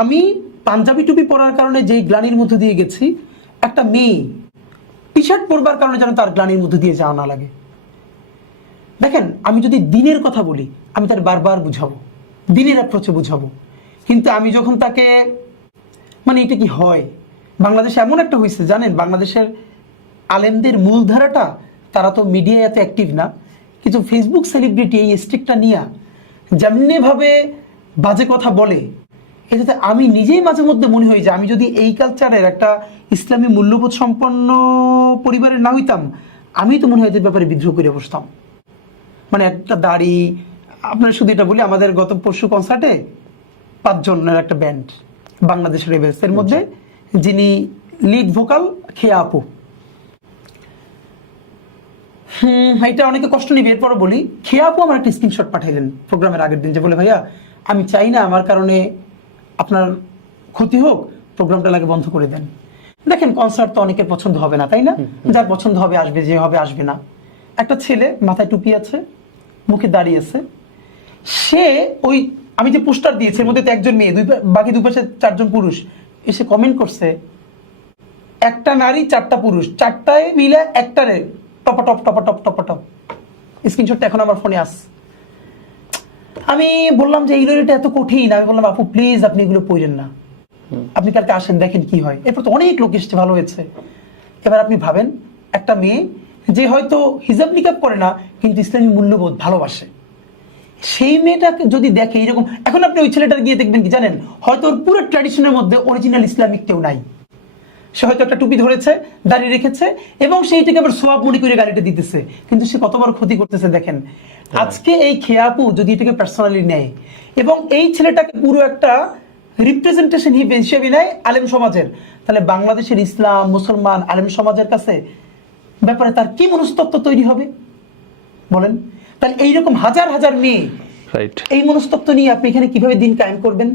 আমি পাঞ্জাবি টুপি পরার কারণে যেই গ্লানির মধ্যে দিয়ে গেছি, একটা মেয়ে টি শার্ট পরবার কারণে যেন তার গ্লানির মধ্যে দিয়ে যাওয়া না লাগে। দেখেন, আমি যদি দিনের কথা বলি, আমি তার বারবার বুঝাবো, দিনের অ্যাপ্রোচে বুঝাবো। কিন্তু আমি যখন তাকে, মানে এটা কি হয়, বাংলাদেশে এমন একটা হয়েছে জানেন, বাংলাদেশের আলেমদের মূলধারাটা, তারা তো মিডিয়ায় এত অ্যাক্টিভ না, কিছু ফেসবুক সেলিব্রিটি এই স্ট্রিকটা নিয়ে যেমনিভাবে বাজে কথা বলে, এটাতে আমি নিজেই মাঝে মধ্যে মনে হয় যে আমি যদি এই কালচারের একটা ইসলামী মূল্যবোধ সম্পন্ন পরিবারের না হইতাম, আমি তো মনে হয় এদের ব্যাপারে বিদ্রোহ করে বসতাম। মানে একটা দাড়ি, আপনার শুধু এটা বলি, আমাদের গত পরশু কনসার্টে 5 জনের একটা ব্যান্ড, বাংলাদেশ রেবেলস, এর মধ্যে যিনি লিড ভোকাল খেয়া আপু। এটা অনেকে কষ্ট নিবে, এরপরও বলি, খেয়া আপু আমার একটা স্ক্রিনশট পাঠাইলেন প্রোগ্রামের আগের দিন, যে বলে ভাইয়া আমি চাই না আমার কারণে আপনার ক্ষতি হোক, প্রোগ্রামটা লাগে বন্ধ করে দেন। দেখেন, কনসার্ট তো অনেকের পছন্দ হবে না, তাই না? যার পছন্দ হবে আসবে, যে হবে আসবে না। একটা ছেলে মাথায় টুপি আছে, মুখে দাঁড়িয়ে আছে, সে ওই আমি যে পোস্টার দিয়েছি এর মধ্যে তো একজন মেয়ে, বাকি দুপাশে 4 জন পুরুষ, এসে কমেন্ট করছে, একটা নারী 4টা পুরুষ, 4টায় মিলে একটারে টপাটপ টপাটপ টপাটপ। স্ক্রিনশটটা এখন আমার ফোনে আস। আমি বললাম যে এই লড়াইটা এত কঠিন, আমি বললাম আপু প্লিজ আপনি এগুলো পড়েন না, আপনি কালকে আসেন দেখেন কি হয়। এরপর তো অনেক লোক এসছে, ভালো হয়েছে। এবার আপনি ভাবেন, একটা মেয়ে যে হয়তো হিজাব নিকাব করে না কিন্তু ইসলামী মূল্যবোধ ভালোবাসে, সেই মেয়েটাকে যদি দেখে এরকম, এখন আপনি ওই ছেলেটার গিয়ে দেখবেন কি জানেন, হয়তো ওর পুরো ট্র্যাডিশনের মধ্যে অরিজিনাল ইসলামিক কেউ নাই, সে হয়তো একটা টুপি ধরেছে, দাঁড়িয়ে রেখেছে, এবং সেইটাকে আবার সোয়াব মুড়ি করে গাড়িটা দিতেছে, কিন্তু সে কতবার ক্ষতি করতেছে দেখেন। আজকে এই খেয়াপু যদি এটাকে পার্সোনালি নেয় এবং এই ছেলেটাকে পুরো একটা রিপ্রেজেন্টেশন হিসেবে নেয় আলেম সমাজের, তাহলে বাংলাদেশের ইসলাম, মুসলমান, আলেম সমাজের কাছে ব্যাপারে তার কি মনস্তত্ত্ব তৈরি হবে বলেন? তাহলে এইরকম হাজার হাজার মেয়ে এই মনস্তত্ত্ব নিয়ে আপনি এখানে কিভাবে দিন কায়েম করবেন?